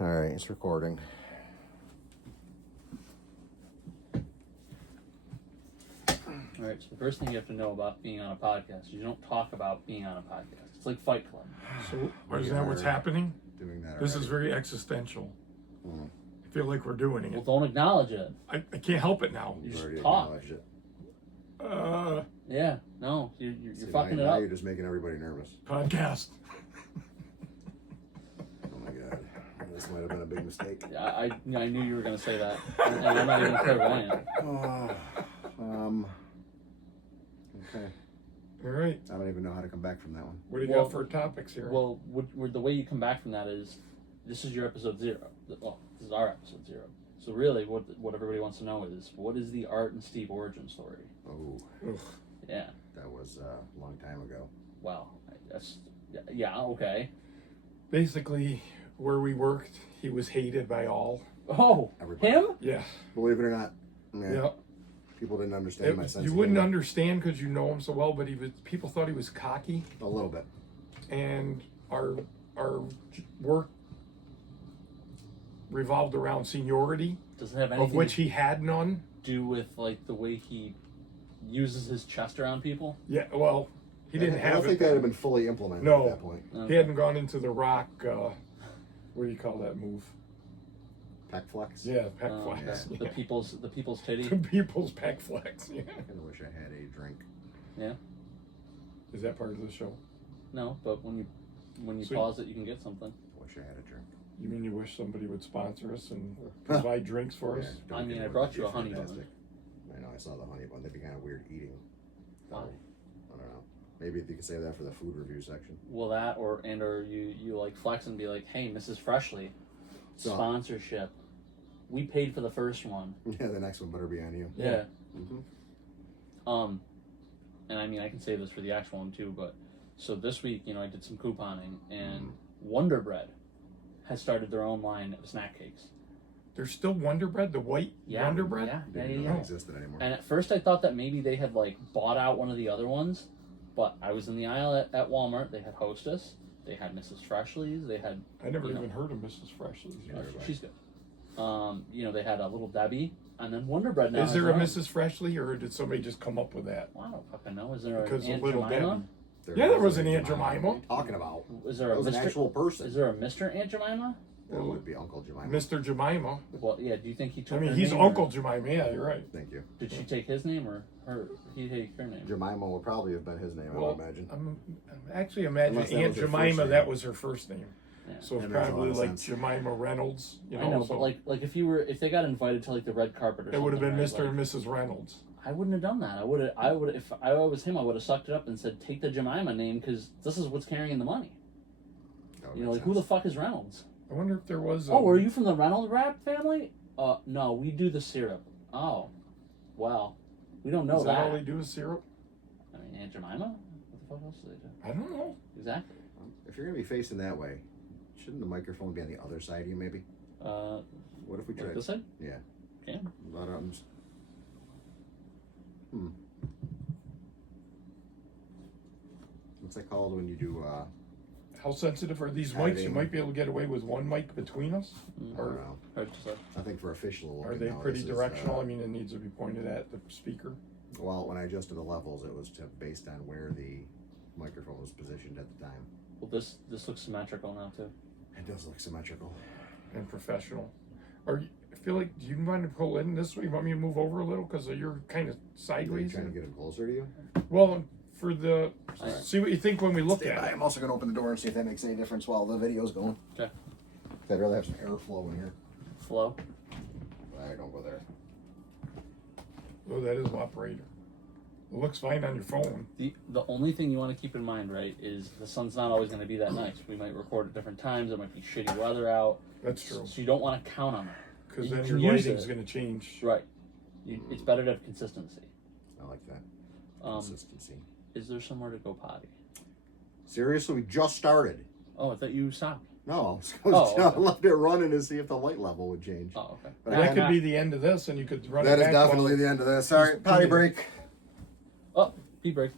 All right, it's recording. All right, so the first thing you have to know about being on a podcast is you don't talk about being on a podcast. It's like Fight Club. So, is that what's happening? Doing that. This already. is very existential. Mm. I feel like we're doing Well, it. don't acknowledge it. I can't help it now. You You've just already talk. acknowledged it. Yeah, no, you're See, fucking now, it now up. you're just making everybody nervous. Podcast. Oh my god, this might have been a big mistake. I knew you were going to say that. And I'm not even clairvoyant. Okay. All right. I don't even know how to come back from that one. What do you Well- got for topics here? Well, the way you come back from that is, this is your episode 0. Well, this is our episode 0. So really, what everybody wants to know is, what is the Art and Steve origin story? Oh, Ugh. Yeah. that was a long time ago. Wow. Yeah. Okay. Basically, where we worked, he was hated by all. Oh, Everybody. him? Yeah. Believe it or not, Yeah. people didn't understand my sense You of wouldn't humor. understand because you know him so well, but people thought he was cocky, A little bit. and our work revolved around seniority, Does it have of anything which to he had none. do with like the way he uses his chest around people? Yeah, well, he didn't I have don't think it. that had been fully implemented No. at that point. He hadn't gone into the rock. What do you call that move? Pack flex. Yeah, pack Oh, flex. okay. Yeah. The people's titty. The people's pack flex. Yeah. I kind of wish I had a drink. Yeah. Is that part of the show? No, but when you So- pause it, you can get something. I wish I had a drink. You mean you wish somebody would sponsor us and provide drinks for us? Yeah, I don't mean, get I it. brought you It'd a be honey fantastic. bun. I know, I saw the honey bun. That'd be kind of weird eating. Why? I don't know. Maybe you could save that for the food review section. Well, that or you like flex and be like, hey, Mrs. Freshly, So- sponsorship. We paid for the first one. Yeah, the next one better be on you. Yeah. Mm-hmm. And I mean, I can save this for the actual one too, but so this week, I did some couponing, and Wonder Bread has started their own line of snack cakes. There's still Wonder Bread, the white Wonder Bread? Yeah, Didn't know it existed anymore. And at first I thought that maybe they had like bought out one of the other ones, but I was in the aisle at Walmart. They had Hostess, they had Mrs. Freshly's, they had I never You know. even heard of Mrs. Freshly's. she's good. They had a Little Debbie, and then Wonder Bread now. Is there a has Mrs. Freshly, or did somebody just come up with that? Well, I don't fucking know. Is there Because an of Aunt Little Jemima? Debbie. Yeah, there was an Aunt Jemima. What are you talking about? Is there That a was an Mr. actual person. Is there a Mr. Aunt Jemima? That would be Uncle Jemima. Mr. Jemima. Well, yeah. Do you think he took? I mean, her he's name, Uncle or Jemima. Yeah, you're right. Thank you. Did she take his name or her? He take her name. Jemima would probably have been his name, I Well, would imagine. I'm actually imagining Unless that Aunt was her first Jemima, name. that was her first name. Yeah. So it's That makes a lot probably of like sense. Jemima Reynolds. You know, I know, so but like if they got invited to like the red carpet or it something, would have been right, Mr. like, and Mrs. Reynolds. I wouldn't have done that. I would if I was him. I would have sucked it up and said, "Take the Jemima name because this is what's carrying the money." That would make Like who the sense. fuck is Reynolds? I wonder if there was. Oh, are you from the Reynolds rap family? No, we do the syrup. Oh, well, we don't know Is that. that all they do is syrup? I mean, Aunt Jemima. What the fuck else do they do? I don't know. Exactly. If you're going to be facing that way, shouldn't the microphone be on the other side of you, maybe? What if we Like tried? this side? Yeah. Okay. But, What's that called when you do, How sensitive are these mics? You Hiding. might be able to get away with one mic between us. I don't Or know. Hard to say. I think for official are looking they now, pretty this is, directional? I mean, it needs to be pointed at the speaker. well, when I adjusted the levels, it was based on where the microphone was positioned at the time. Well, this looks symmetrical now too. It does look symmetrical. And professional. I feel like, do you mind to pull in this way? You want me to move over a little because you're kind of Are you sideways? trying to get him closer to you? Well, for the Alright. see what you think when we look Stand at by. it. I'm also going to open the door and see if that makes any difference while the video's going. Okay. I'd rather have some airflow in here. Flow. Alright, don't go there. Oh, that is operator. It looks fine on your phone. The only thing you want to keep in mind, right, is the sun's not always going to be that nice. We might record at different times. There might be shitty weather out. That's true. So you don't want to count on that. Because You then can your use lighting's it. going to change. Right. It's better to have consistency. I like that. Um, Consistency. Is there somewhere to go potty? Seriously, we just started. Oh, I thought you stopped. No, Oh, I okay. left it running to see if the light level would change. Oh, okay. But That I- could be the end of this, and you could run that it is back definitely while- the end of this. Sorry, potty break. Oh, pee break.